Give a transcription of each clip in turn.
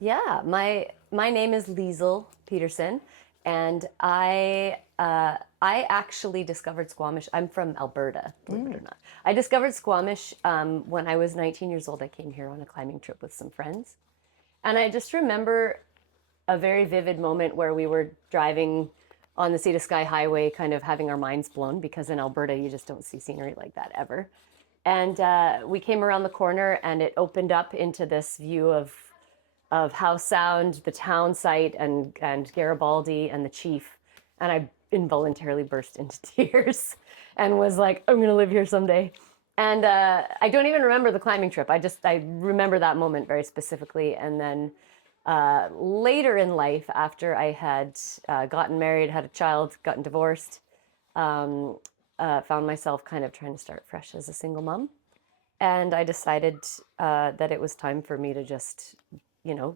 Yeah, my name is Liesl Petersen, and I actually discovered Squamish. I'm from Alberta, believe it or not. I discovered Squamish when I was 19 years old. I came here on a climbing trip with some friends, and I just remember a very vivid moment where we were driving on the Sea to Sky Highway, kind of having our minds blown because in Alberta you just don't see scenery like that ever. And we came around the corner, and it opened up into this view of Howe Sound, the town site, and Garibaldi and the Chief. And I involuntarily burst into tears and was like, I'm going to live here someday. And I don't even remember the climbing trip. I remember that moment very specifically. And then later in life, after I had gotten married, had a child, gotten divorced, found myself kind of trying to start fresh as a single mom. And I decided that it was time for me to just,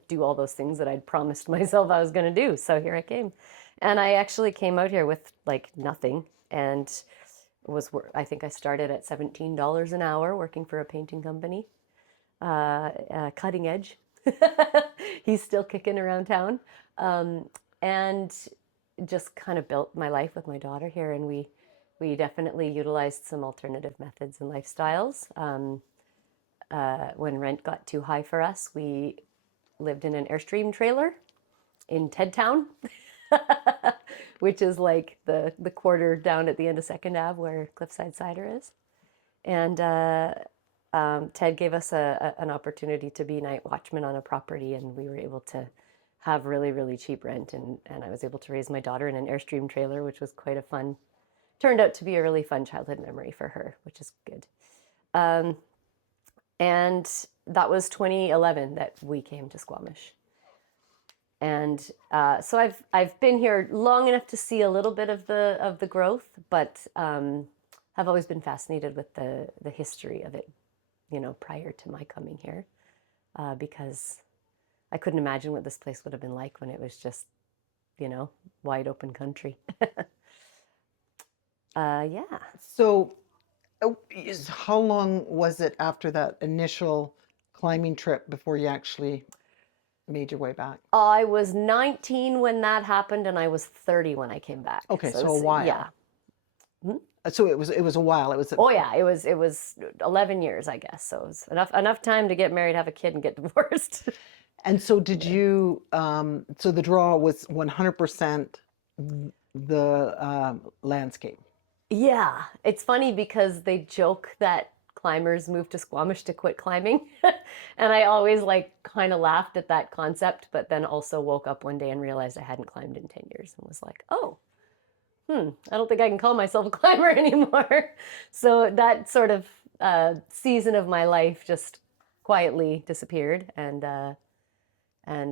do all those things that I'd promised myself I was going to do. So here I came. And I actually came out here with like nothing, and I think I started at $17 an hour working for a painting company, cutting edge. He's still kicking around town. And just kind of built my life with my daughter here, and we definitely utilized some alternative methods and lifestyles. When rent got too high for us, we lived in an Airstream trailer in Tedtown, which is like the quarter down at the end of Second Ave where Cliffside Cider is. And Ted gave us an opportunity to be night watchman on a property, and we were able to have really, really cheap rent. And I was able to raise my daughter in an Airstream trailer, which was quite a fun, turned out to be a really fun childhood memory for her, which is good. And that was 2011 that we came to Squamish. And so I've been here long enough to see a little bit of the growth, but have always been fascinated with the history of it, prior to my coming here, because I couldn't imagine what this place would have been like when it was just, wide open country. Yeah. So, how long was it after that initial climbing trip before you actually made your way back? I was 19 when that happened, and I was 30 when I came back. Okay, So so a while. yeah. So it was a while. It was Oh yeah, it was 11 years, I guess. So it was enough time to get married, have a kid, and get divorced. And so did you, so the draw was 100% the landscape. Yeah, it's funny because they joke that climbers move to Squamish to quit climbing. And I always like kind of laughed at that concept, but then also woke up one day and realized I hadn't climbed in 10 years and was like, oh, I don't think I can call myself a climber anymore. So that sort of season of my life just quietly disappeared. And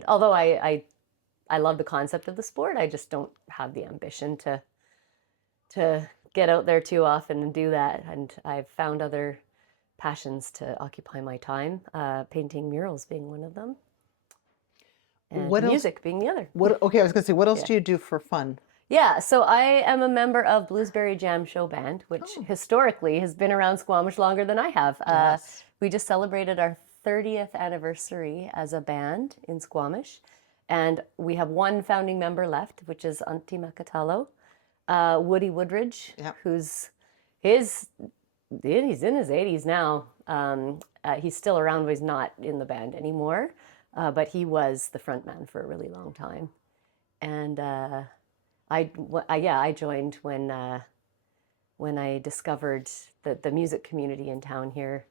although I love the concept of the sport, I just don't have the ambition to get out there too often and do that. And I've found other passions to occupy my time, painting murals being one of them, and What else? music being the other. Okay, I was gonna say, what else Yeah. do you do for fun? Yeah, so I am a member of Bluesberry Jam Show Band, which Oh. historically has been around Squamish longer than I have. Yes. We just celebrated our 30th anniversary as a band in Squamish, and we have one founding member left, which is Auntie Makatalo, Woody Woodridge, Yep. who's he's in his 80s now. He's still around, but he's not in the band anymore. But he was the front man for a really long time, and I joined when I discovered the music community in town here,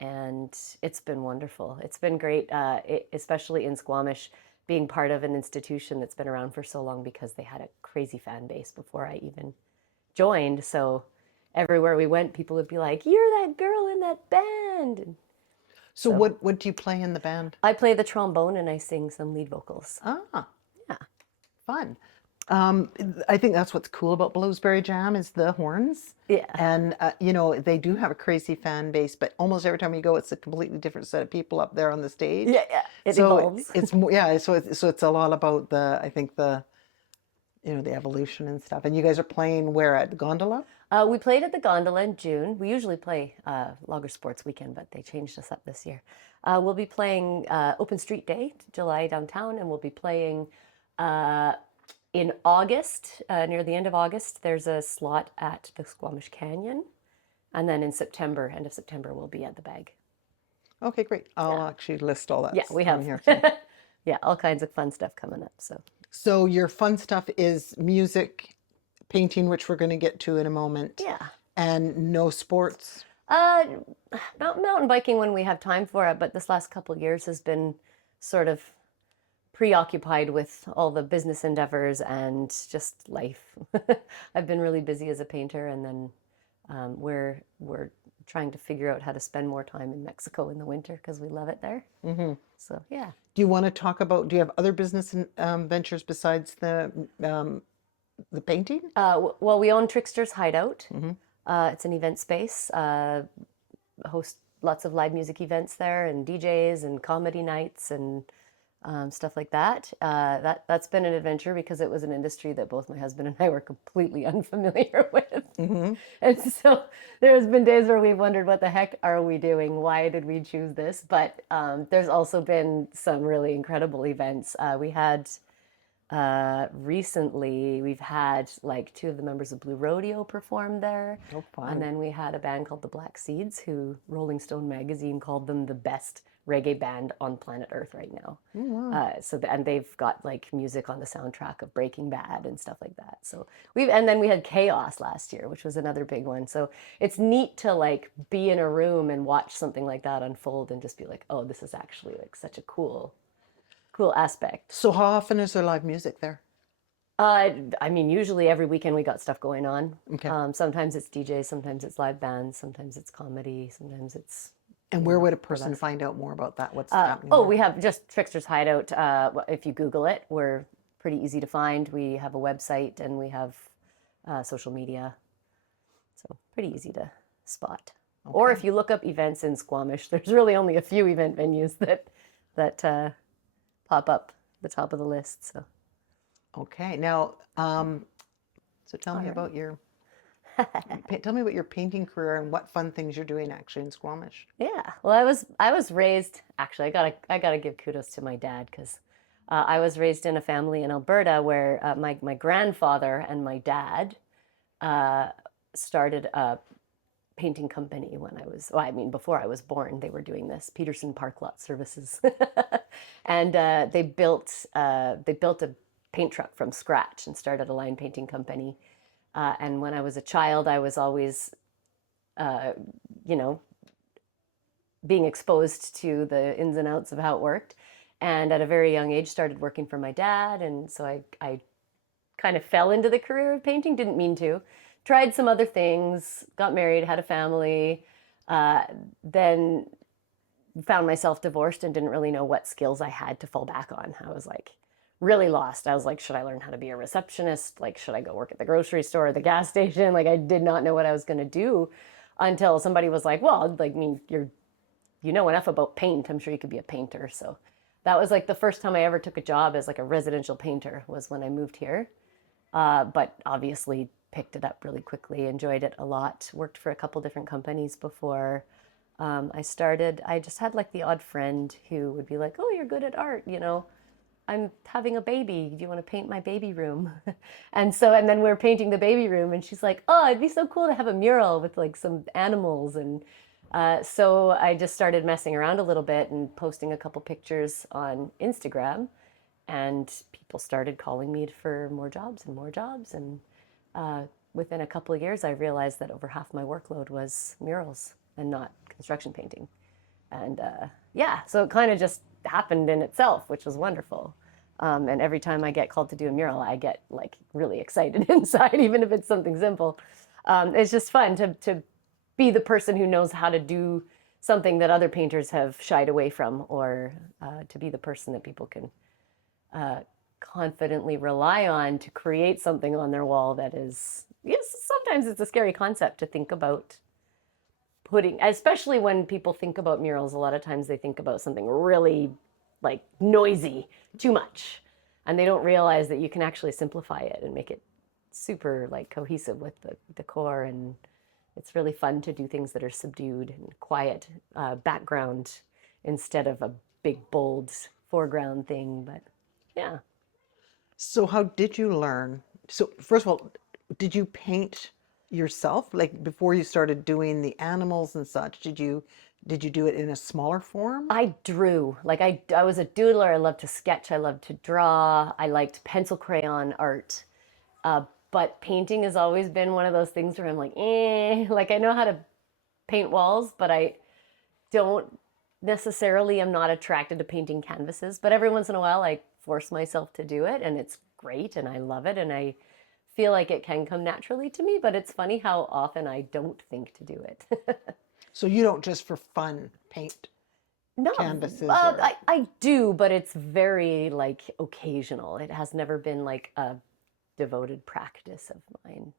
and it's been wonderful. It's been great, especially in Squamish, being part of an institution that's been around for so long because they had a crazy fan base before I even joined. So everywhere we went, people would be like, "You're that girl in that band." And So so what do you play in the band? I play the trombone and I sing some lead vocals. Ah, Yeah. fun. I think that's what's cool about Bluesberry Jam is the horns. Yeah. And they do have a crazy fan base, but almost every time you go, it's a completely different set of people up there on the stage. Yeah, yeah. It So evolves. it's more, yeah. So it's a lot about I think the evolution and stuff. And you guys are playing where at the Gondola? We played at the Gondola in June. We usually play Logger Sports Weekend, but they changed us up this year. We'll be playing Open Street Day, July downtown, and we'll be playing uh, in August, near the end of August. There's a slot at the Squamish Canyon, and then in September, end of September, we'll be at the Bag. Okay, great. I'll Yeah, actually list all yeah, that we on have, here. So. yeah, all kinds of fun stuff coming up. So. So your fun stuff is music, painting, which we're going to get to in a moment, Yeah. and no sports. Uh, mountain biking when we have time for it, but this last couple of years has been sort of preoccupied with all the business endeavors and just life. I've been really busy as a painter, and then we're trying to figure out how to spend more time in Mexico in the winter because we love it there. Mm-hmm. So yeah. Do you want to talk about, do you have other business ventures besides the painting? Well, we own Trickster's Hideout. Mm-hmm. It's an event space. Host lots of live music events there, and DJs and comedy nights and stuff like that. That's been an adventure because it was an industry that both my husband and I were completely unfamiliar with. Mm-hmm. And so there's been days where we've wondered, what the heck are we doing? Why did we choose this? But there's also been some really incredible events. We had recently, we've had like two of the members of Blue Rodeo perform there. Oh, And fun. then we had a band called the Black Seeds, who Rolling Stone magazine called them the best reggae band on planet Earth right now. Oh, wow. And they've got like music on the soundtrack of Breaking Bad and stuff like that. And then we had Chaos last year, which was another big one. So it's neat to like be in a room and watch something like that unfold and just be like, oh, this is actually like such a cool aspect. So how often is there live music there? I mean, usually every weekend we got stuff going on. Okay. Sometimes it's DJs, sometimes it's live bands, sometimes it's comedy, sometimes it's And where would a person find out more about that? What's happening oh, there? we have just Trickster's Hideout. If you Google it, we're pretty easy to find. We have a website and we have social media, so pretty easy to spot. Or if you look up events in Squamish, there's really only a few event venues that pop up the top of the list. So. Okay. Now, so tell me about your tell me about your painting career and what fun things you're doing actually in Squamish. Yeah, well, I was raised, actually. I gotta give kudos to my dad because I was raised in a family in Alberta where my grandfather and my dad started a painting company when before I was born. They were doing this, Petersen Park Lot Services, and they built a paint truck from scratch and started a line painting company. And when I was a child, I was always, you know, being exposed to the ins and outs of how it worked. And at a very young age, started working for my dad. And so I kind of fell into the career of painting, didn't mean to. Tried some other things, got married, had a family, then found myself divorced and didn't really know what skills I had to fall back on. I was like really lost. I was like, should I learn how to be a receptionist? Like, should I go work at the grocery store or the gas station? Like, I did not know what I was going to do until somebody was like, well, like, I mean, you know enough about paint. I'm sure you could be a painter. So that was like the first time I ever took a job as like a residential painter was when I moved here. But obviously picked it up really quickly, enjoyed it a lot, worked for a couple different companies before I started. I just had like the odd friend who would be like, oh, you're good at art, you know, I'm having a baby. Do you want to paint my baby room? And then we're painting the baby room and she's like, oh, it'd be so cool to have a mural with like some animals. And so I just started messing around a little bit and posting a couple pictures on Instagram. And people started calling me for more jobs and more jobs. And within a couple of years, I realized that over half my workload was murals and not construction painting. And yeah, so it kind of just happened in itself, which was wonderful. And every time I get called to do a mural, I get like really excited inside, even if it's something simple. It's just fun to be the person who knows how to do something that other painters have shied away from, or to be the person that people can confidently rely on to create something on their wall that is, yes, sometimes it's a scary concept to think about putting, especially when people think about murals, a lot of times they think about something really like noisy, too much. And they don't realize that you can actually simplify it and make it super like cohesive with the decor. And it's really fun to do things that are subdued and quiet background instead of a big bold foreground thing. But yeah. So how did you learn? So first of all, did you paint yourself like before you started doing the animals and such? Did you do it in a smaller form? I drew. Like I was a doodler. I loved to sketch. I loved to draw. I liked pencil crayon art. But painting has always been one of those things where I'm like, eh. Like I know how to paint walls, but I don't necessarily am not attracted to painting canvases. But every once in a while, I force myself to do it, and it's great, and I love it, and I feel like it can come naturally to me. But it's funny how often I don't think to do it. So you don't just for fun paint No, canvases or I do, but it's very like occasional. It has never been like a devoted practice of mine.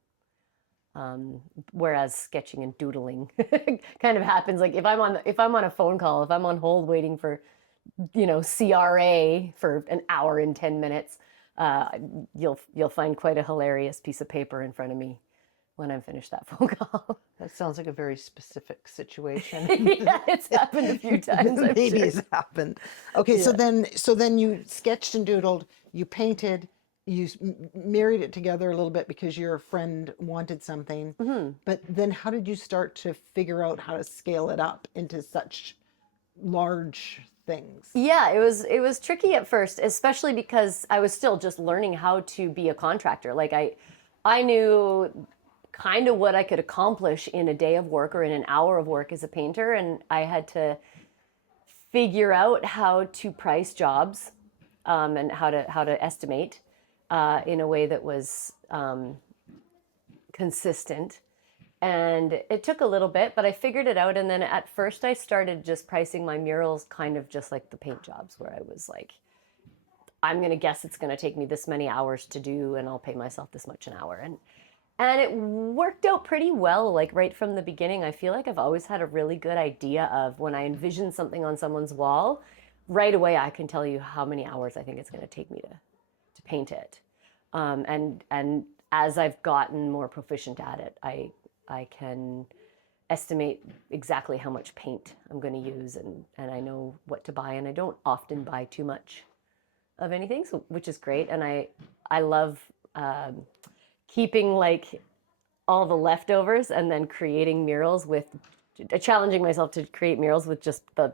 Whereas sketching and doodling kind of happens like if I'm on a phone call, if I'm on hold waiting for, CRA for an hour and 10 minutes, uh, you'll find quite a hilarious piece of paper in front of me when I'm finished that phone call. that sounds like a very specific situation. Yeah, it's happened a few times, I'm Maybe sure. it's happened. Okay, so Yeah. then you sketched and doodled, you painted, you married it together a little bit because your friend wanted something. But then how did you start to figure out how to scale it up into such large things? Yeah, it was tricky at first, especially because I was still just learning how to be a contractor. Like I knew kind of what I could accomplish in a day of work or in an hour of work as a painter, and I had to figure out how to price jobs, and how to estimate in a way that was consistent. And it took a little bit, but I figured it out. And then at first, I started just pricing my murals kind of just like the paint jobs, where I was like, I'm going to guess it's going to take me this many hours to do, and I'll pay myself this much an hour. And it worked out pretty well. Like right from the beginning, I feel like I've always had a really good idea of when I envision something on someone's wall, right away I can tell you how many hours I think it's going to take me to paint it. And as I've gotten more proficient at it, I can estimate exactly how much paint I'm going to use, and I know what to buy, and I don't often buy too much of anything, so which is great. And I love keeping like all the leftovers and then creating murals with challenging myself to create murals with just the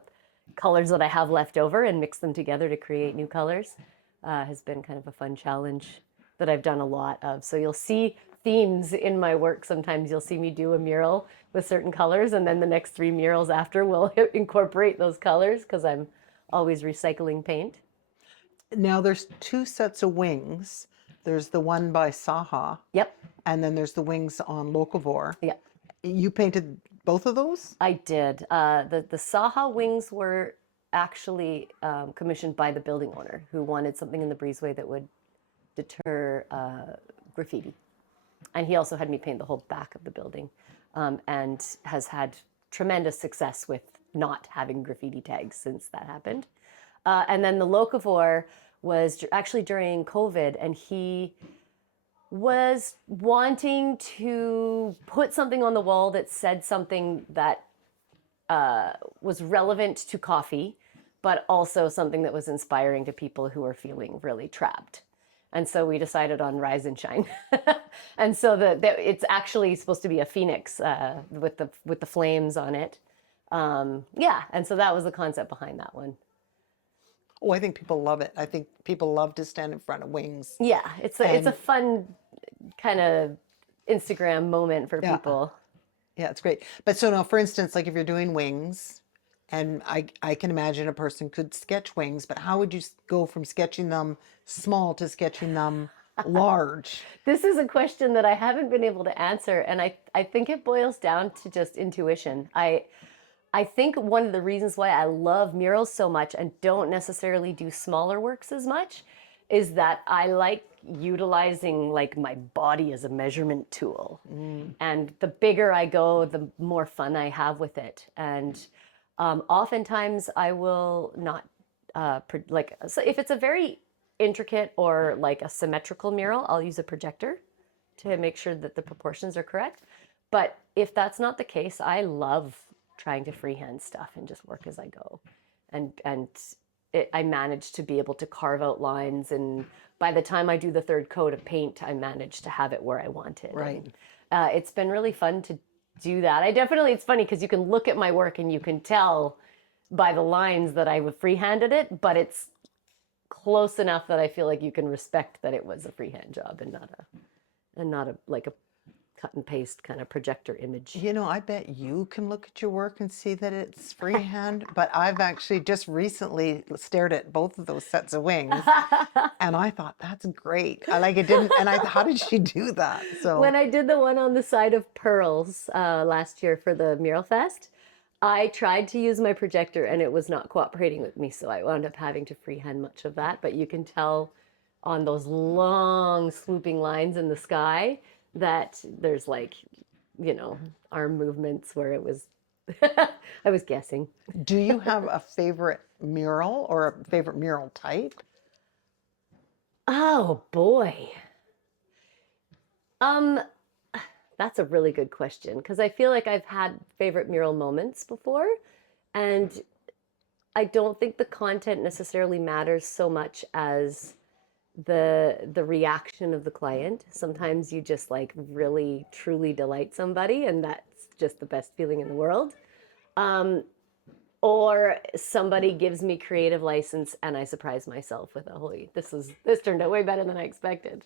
colors that I have left over and mix them together to create new colors. Has been kind of a fun challenge that I've done a lot of. So you'll see themes in my work. Sometimes you'll see me do a mural with certain colors, and then the next 3 murals after will incorporate those colors because I'm always recycling paint. Now there's two sets of wings. There's the one by Saha, Yep, and then there's the wings on Locavore. yep. You painted both of those? I did. The Saha wings were actually commissioned by the building owner who wanted something in the breezeway that would deter graffiti. And he also had me paint the whole back of the building, and has had tremendous success with not having graffiti tags since that happened. And then the locavore was actually during COVID, and he was wanting to put something on the wall that said something that was relevant to coffee, but also something that was inspiring to people who are feeling really trapped. And so we decided on Rise and Shine. And so it's actually supposed to be a phoenix with the flames on it. Yeah, and so that was the concept behind that one. Oh, I think people love it. I think people love to stand in front of wings. Yeah, it's a And fun kind of Instagram moment for yeah, people. yeah, it's great. But so now, for instance, like if you're doing wings, and I can imagine a person could sketch wings, but how would you go from sketching them small to sketching them large? This is a question that I haven't been able to answer, and I think it boils down to just intuition. I think one of the reasons why I love murals so much and don't necessarily do smaller works as much is that I like utilizing like my body as a measurement tool. And the bigger I go, the more fun I have with it. And oftentimes I will not like, so if it's a very intricate or like a symmetrical mural, I'll use a projector to make sure that the proportions are correct. But if that's not the case, I love trying to freehand stuff and just work as I go. I managed to be able to carve out lines, and by the time I do the third coat of paint, I managed to have it where I wanted. Right. And, it's been really fun to do that. It's funny because you can look at my work and you can tell by the lines that I freehanded it, but it's close enough that I feel like you can respect that it was a freehand job and not a like a cut and paste kind of projector image. You know, I bet you can look at your work and see that it's freehand, but I've actually just recently stared at both of those sets of wings and I thought, that's great. I like it didn't, and I thought, how did she do that? So When I did the one on the side of pearls last year for the Mural Fest, I tried to use my projector and it was not cooperating with me, so I wound up having to freehand much of that. But you can tell on those long swooping lines in the sky that there's like, arm movements where it was, I was guessing. do you have a favorite mural or a favorite mural type? Oh boy. Um, that's a really good question because I feel like I've had favorite mural moments before, and I don't think the content necessarily matters so much as the reaction of the client. Sometimes you just like really truly delight somebody, and that's just the best feeling in the world. Um, or somebody gives me creative license and I surprise myself with holy, this turned out way better than I expected.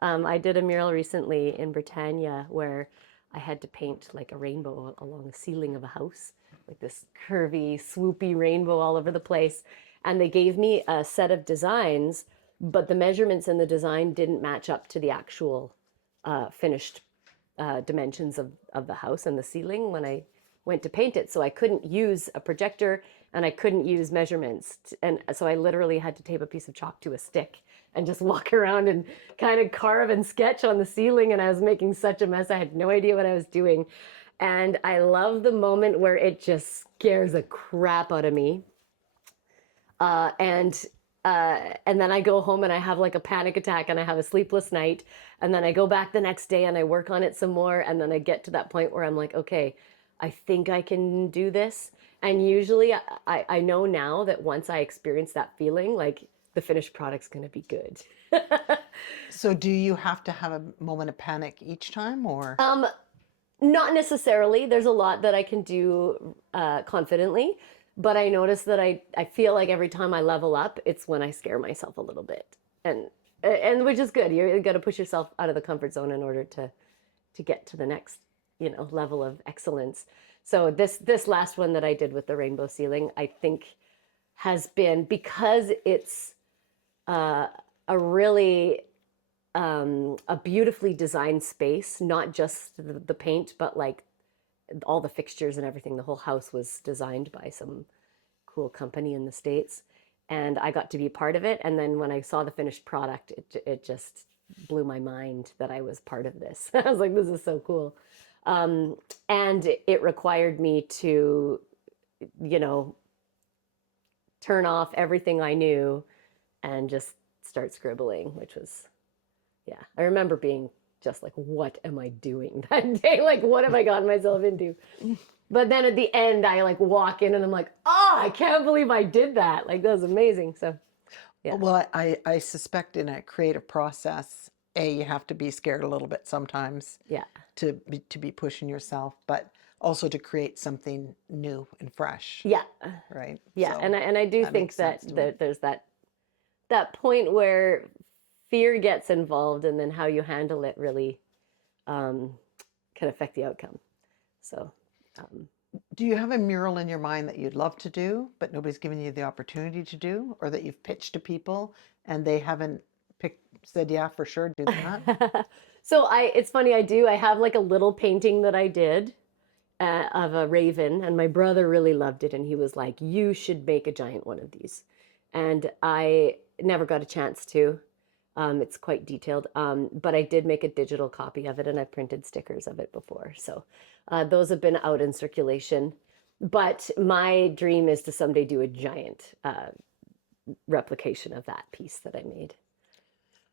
I did a mural recently in Britannia where I had to paint like a rainbow along the ceiling of a house, like this curvy, swoopy rainbow all over the place. And they gave me a set of designs, but the measurements in the design didn't match up to the actual finished dimensions of the house and the ceiling when I went to paint it. So I couldn't use a projector and I couldn't use measurements. And so I literally had to tape a piece of chalk to a stick and just walk around and kind of carve and sketch on the ceiling. And I was making such a mess. I had no idea what I was doing. And I love the moment where it just scares the crap out of me. And then I go home and I have like a panic attack and I have a sleepless night. And then I go back the next day and I work on it some more. And then I get to that point where I'm like, okay, I think I can do this. And usually I know now that once I experience that feeling, like the finished product's going to be good. So do you have to have a moment of panic each time or? Not necessarily. There's a lot that I can do confidently, but I notice that I feel like every time I level up, it's when I scare myself a little bit, and which is good. You got to push yourself out of the comfort zone in order to get to the next level of excellence. So this last one that I did with the rainbow ceiling, I think has been, because it's a really a beautifully designed space, not just the paint, but like all the fixtures and everything. The whole house was designed by some cool company in the States, and I got to be part of it. And then when I saw the finished product, it just blew my mind that I was part of this. I was like, this is so cool. And it required me to, turn off everything I knew and just start scribbling, which was, yeah. I remember being just like, what am I doing that day? Like, what have I gotten myself into? But then at the end, I like walk in and I'm like, oh, I can't believe I did that. Like, that was amazing. So, yeah. Well, I suspect in a creative process, you have to be scared a little bit sometimes. Yeah. To be pushing yourself, but also to create something new and fresh. Yeah. Right. Yeah. So and I do think that there's that point where fear gets involved, and then how you handle it really can affect the outcome. So, do you have a mural in your mind that you'd love to do, but nobody's given you the opportunity to do, or that you've pitched to people and they haven't said, yeah, for sure, do that? So it's funny, I have like a little painting that I did of a raven, and my brother really loved it, and he was like, you should make a giant one of these. And I never got a chance to. It's quite detailed, but I did make a digital copy of it, and I printed stickers of it before. So those have been out in circulation. But my dream is to someday do a giant replication of that piece that I made.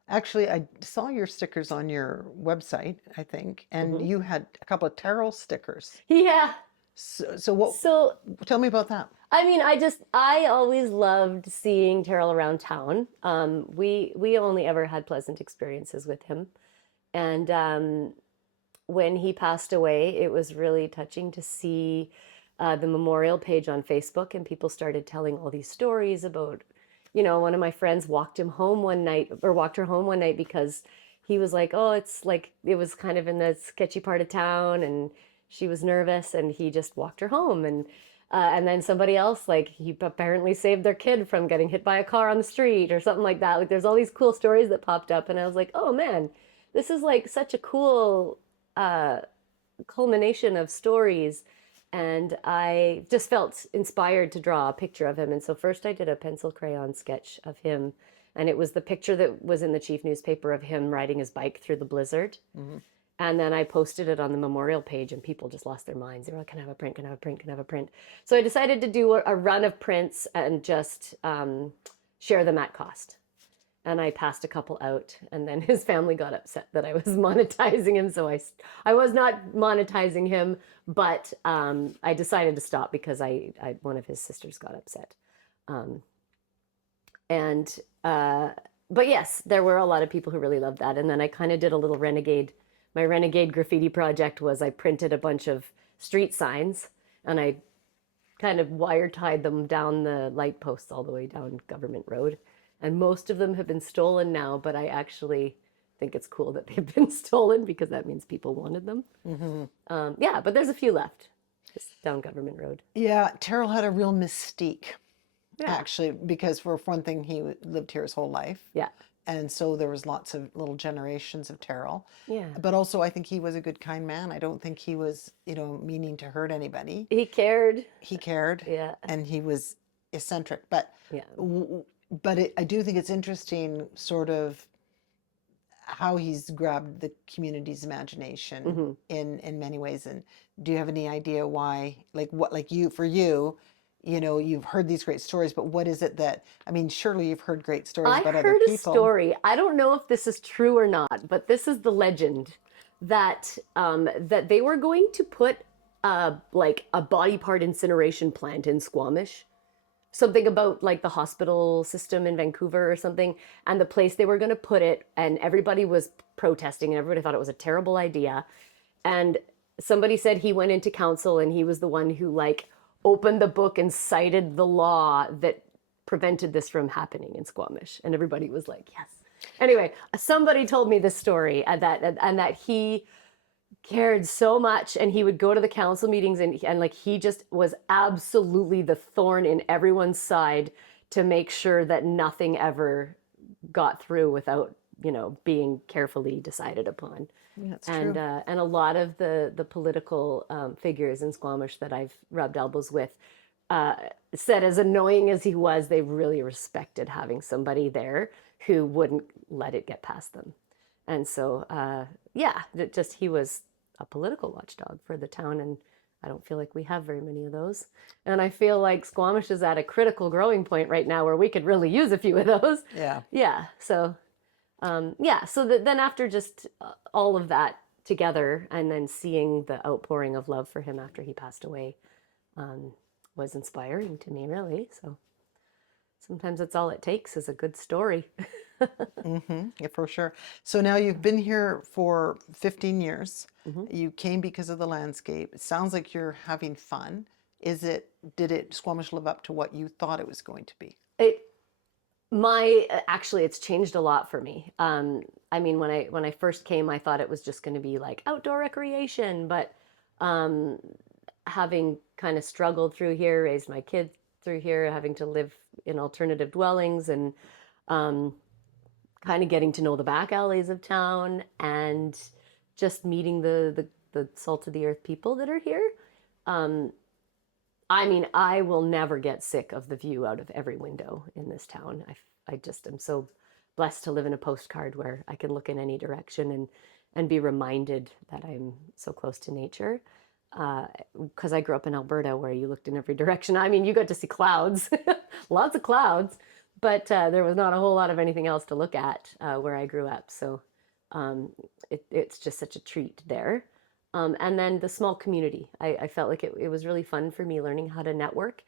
Actually, I saw your stickers on your website, I think, and you had a couple of tarot stickers. Yeah. So tell me about that. I mean, I always loved seeing Terrell around town. We only ever had pleasant experiences with him. And when he passed away, it was really touching to see the memorial page on Facebook, and people started telling all these stories about, one of my friends walked him home one night, or walked her home one night because he was like, oh, it's like, it was kind of in the sketchy part of town, and she was nervous, and he just walked her home. And then somebody else, like, he apparently saved their kid from getting hit by a car on the street or something like that. Like, there's all these cool stories that popped up, and I was like, oh man, this is like such a cool uh, culmination of stories. And I just felt inspired to draw a picture of him. And so first I did a pencil crayon sketch of him. And it was the picture that was in the chief newspaper of him riding his bike through the blizzard. Mm-hmm. And then I posted it on the memorial page, and people just lost their minds. They were like, can I have a print? Can I have a print? Can I have a print? So I decided to do a run of prints and just share them at cost. And I passed a couple out, and then his family got upset that I was monetizing him. So I was not monetizing him, but I decided to stop because one of his sisters got upset. Um, and but yes, there were a lot of people who really loved that. And then I kind of did a little renegade. My renegade graffiti project was I printed a bunch of street signs, and I kind of wire tied them down the light posts all the way down Government Road. And most of them have been stolen now, but I actually think it's cool that they've been stolen because that means people wanted them. Mm-hmm. Yeah, but there's a few left just down Government Road. Yeah, Terrell had a real mystique, actually, because for one thing, he lived here his whole life. Yeah. And so there was lots of little generations of Terrell. Yeah. But also, I think he was a good, kind man. I don't think he was, meaning to hurt anybody. He cared. He cared. Yeah. And he was eccentric. But yeah. I do think it's interesting, sort of, how he's grabbed the community's imagination mm-hmm. in many ways. And do you have any idea why? You've heard these great stories, but what is it that, I mean, surely you've heard great stories about other people. I heard a story. I don't know if this is true or not, but this is the legend that that they were going to put like a body part incineration plant in Squamish. Something about like the hospital system in Vancouver or something, and the place they were going to put it, and everybody was protesting, and everybody thought it was a terrible idea. And somebody said he went into council, and he was the one who like opened the book and cited the law that prevented this from happening in Squamish, and everybody was like, yes. Anyway, somebody told me this story, and that he cared so much, and he would go to the council meetings, and like he just was absolutely the thorn in everyone's side to make sure that nothing ever got through without being carefully decided upon. That's and true. And a lot of the political figures in Squamish that I've rubbed elbows with said, as annoying as he was, they really respected having somebody there who wouldn't let it get past them. And so he was a political watchdog for the town, and I don't feel like we have very many of those. And I feel like Squamish is at a critical growing point right now where we could really use a few of those. Yeah. Yeah. So, then after just all of that together, and then seeing the outpouring of love for him after he passed away, was inspiring to me, really. So sometimes that's all it takes is a good story. Mm-hmm. Yeah, for sure. So now you've been here for 15 years. Mm-hmm. You came because of the landscape. It sounds like you're having fun. Did Squamish live up to what you thought it was going to be? Actually, it's changed a lot for me. I mean, when I first came, I thought it was just going to be like outdoor recreation, but having kind of struggled through here, raised my kids through here, having to live in alternative dwellings, and kind of getting to know the back alleys of town, and just meeting the salt of the earth people that are here. I mean, I will never get sick of the view out of every window in this town. I just am so blessed to live in a postcard where I can look in any direction and be reminded that I'm so close to nature. Because I grew up in Alberta, where you looked in every direction. I mean, you got to see clouds, lots of clouds, but there was not a whole lot of anything else to look at where I grew up. So it's just such a treat there. And then the small community. I felt like it was really fun for me learning how to network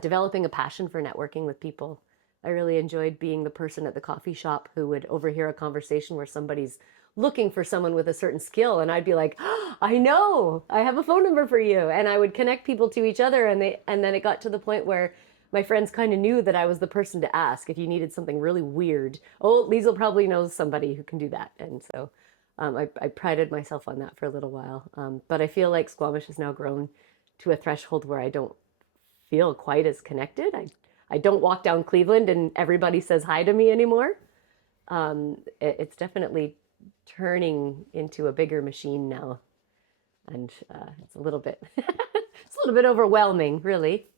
developing a passion for networking with people. I really enjoyed being the person at the coffee shop who would overhear a conversation where somebody's looking for someone with a certain skill, and I'd be like, oh, I know, I have a phone number for you, and I would connect people to each other, and then it got to the point where my friends kind of knew that I was the person to ask if you needed something really weird. Oh, Liesl probably knows somebody who can do that, and so I prided myself on that for a little while. But I feel like Squamish has now grown to a threshold where I don't feel quite as connected. I don't walk down Cleveland and everybody says hi to me anymore. It's definitely turning into a bigger machine now, and it's a little bit it's a little bit overwhelming, really.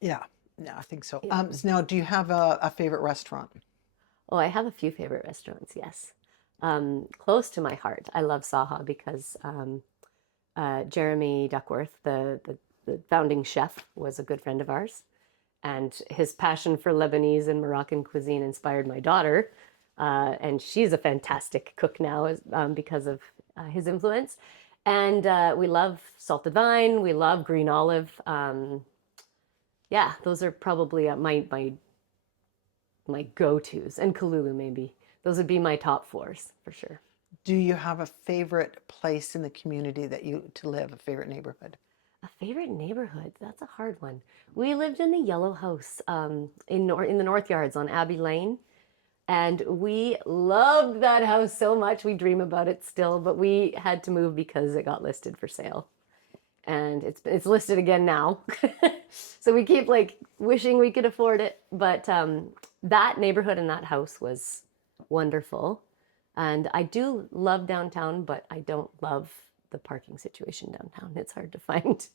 Yeah, yeah, I think so. Yeah. So now, do you have a favorite restaurant? Oh, I have a few favorite restaurants. Yes, close to my heart. I love Saha because Jeremy Duckworth, the founding chef, was a good friend of ours, and his passion for Lebanese and Moroccan cuisine inspired my daughter, and she's a fantastic cook now because of his influence. And we love salted vine. We love green olive. Yeah, those are probably my go-tos, and Kalulu maybe. Those would be my top fours for sure. Do you have a favorite place in the community that you to live, a favorite neighborhood? A favorite neighborhood? That's a hard one. We lived in the Yellow House in the North Yards on Abbey Lane, and we loved that house so much. We dream about it still, but we had to move because it got listed for sale, and it's listed again now. So we keep like wishing we could afford it, but that neighborhood and that house was wonderful. And I do love downtown, but I don't love the parking situation downtown. It's hard to find.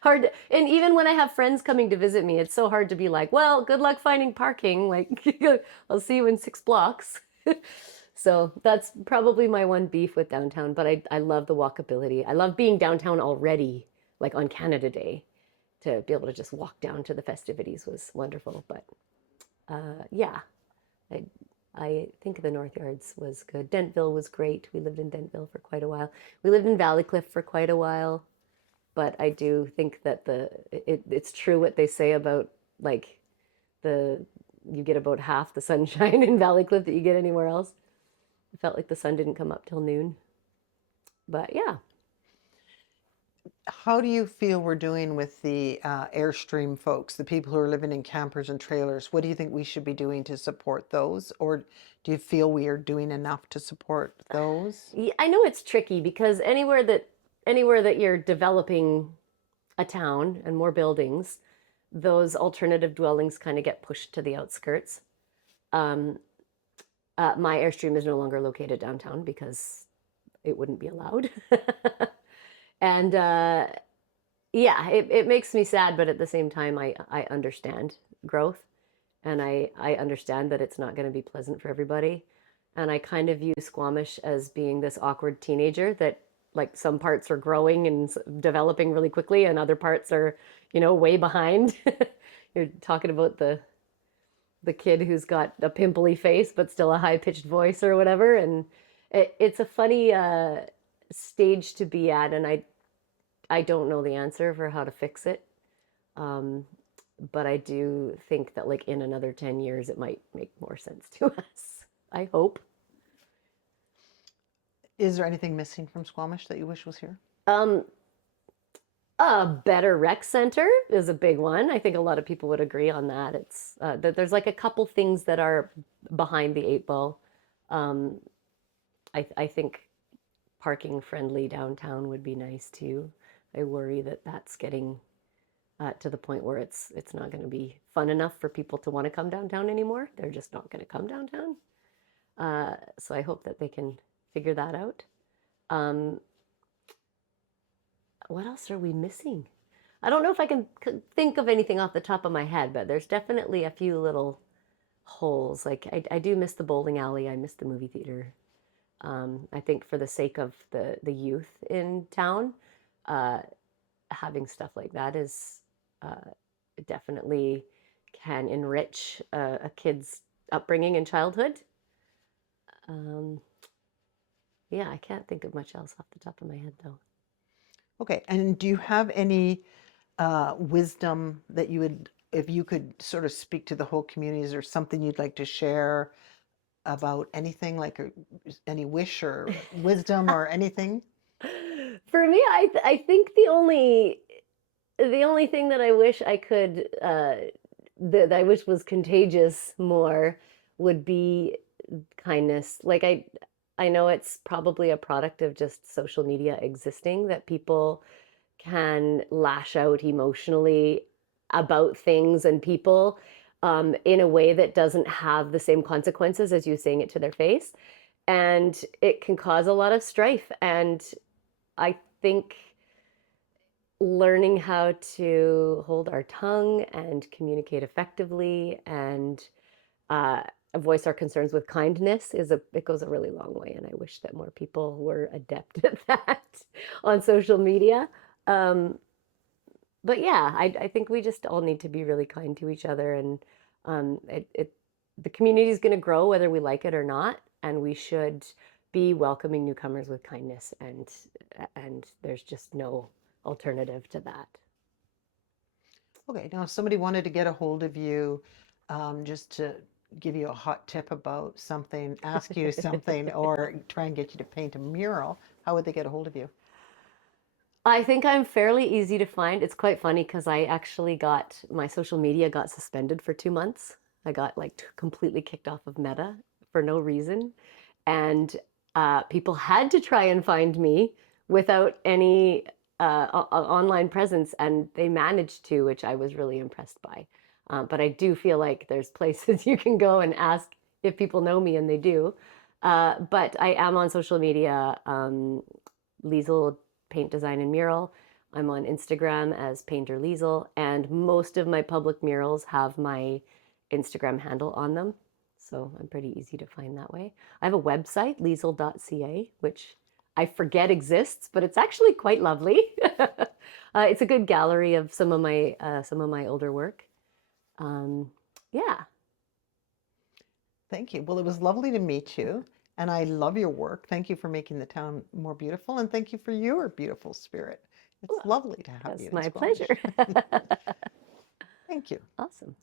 And even when I have friends coming to visit me, it's so hard to be like, well, good luck finding parking. Like, I'll see you in 6 blocks. So that's probably my one beef with downtown, but I love the walkability. I love being downtown already, like on Canada Day. To be able to just walk down to the festivities was wonderful. But yeah, I, I think the North Yards was good. Dentville was great. We lived in Dentville for quite a while. We lived in Valleycliff for quite a while. But I do think that it's true what they say about like the you get about half the sunshine in Valleycliff that you get anywhere else. It felt like the sun didn't come up till noon. But yeah. How do you feel we're doing with the Airstream folks, the people who are living in campers and trailers? What do you think we should be doing to support those? Or do you feel we are doing enough to support those? Yeah, I know it's tricky because anywhere that you're developing a town and more buildings, those alternative dwellings kind of get pushed to the outskirts. Um, my Airstream is no longer located downtown because it wouldn't be allowed. And yeah, it makes me sad, but at the same time, I understand growth, and I understand that it's not going to be pleasant for everybody. And I kind of view Squamish as being this awkward teenager that like some parts are growing and developing really quickly, and other parts are, way behind. You're talking about the kid who's got a pimply face but still a high-pitched voice or whatever, and it's a funny stage to be at, and I don't know the answer for how to fix it. Um, but I do think that like in another 10 years it might make more sense to us. I hope. Is there anything missing from Squamish that you wish was here? Um, a better rec center is a big one. I think a lot of people would agree on that. It's that there's like a couple things that are behind the eight ball. Um, I think parking friendly downtown would be nice too. I worry that that's getting to the point where it's not going to be fun enough for people to want to come downtown anymore. They're just not going to come downtown. So I hope that they can figure that out. Um, what else are we missing? I don't know if I can think of anything off the top of my head, but there's definitely a few little holes. Like I do miss the bowling alley. I miss the movie theater. I think for the sake of the youth in town, uh, having stuff like that is definitely can enrich a kid's upbringing and childhood. Um, yeah, I can't think of much else off the top of my head though. Okay, and do you have any wisdom that you would, if you could sort of speak to the whole community, is there something you'd like to share about anything, like any wish or wisdom or anything? For me, I think the only thing that I wish I could that I wish was contagious more would be kindness. Like I know it's probably a product of just social media existing that people can lash out emotionally about things and people in a way that doesn't have the same consequences as you saying it to their face. And it can cause a lot of strife. And I think learning how to hold our tongue and communicate effectively and uh, voice our concerns with kindness it goes a really long way, and I wish that more people were adept at that on social media. um, but yeah, I think we just all need to be really kind to each other, and the community is going to grow whether we like it or not, and we should be welcoming newcomers with kindness, and there's just no alternative to that. Okay, now if somebody wanted to get a hold of you, just to give you a hot tip about something, ask you something, or try and get you to paint a mural, how would they get a hold of you? I think I'm fairly easy to find. It's quite funny because I actually got my social media got suspended for 2 months. I got like completely kicked off of Meta for no reason. And people had to try and find me without any online presence, and they managed to, which I was really impressed by. But I do feel like there's places you can go and ask if people know me, and they do. But I am on social media, Liesl Paint Design and Mural. I'm on Instagram as Painter Liesl, and most of my public murals have my Instagram handle on them. So I'm pretty easy to find that way. I have a website, liesl.ca, which I forget exists, but it's actually quite lovely. It's a good gallery of some of my older work. Um, yeah. Thank you. Well, it was lovely to meet you, and I love your work. Thank you for making the town more beautiful, and thank you for your beautiful spirit. It's Well, lovely to have that's you in my Squamish. pleasure. Thank you. Awesome.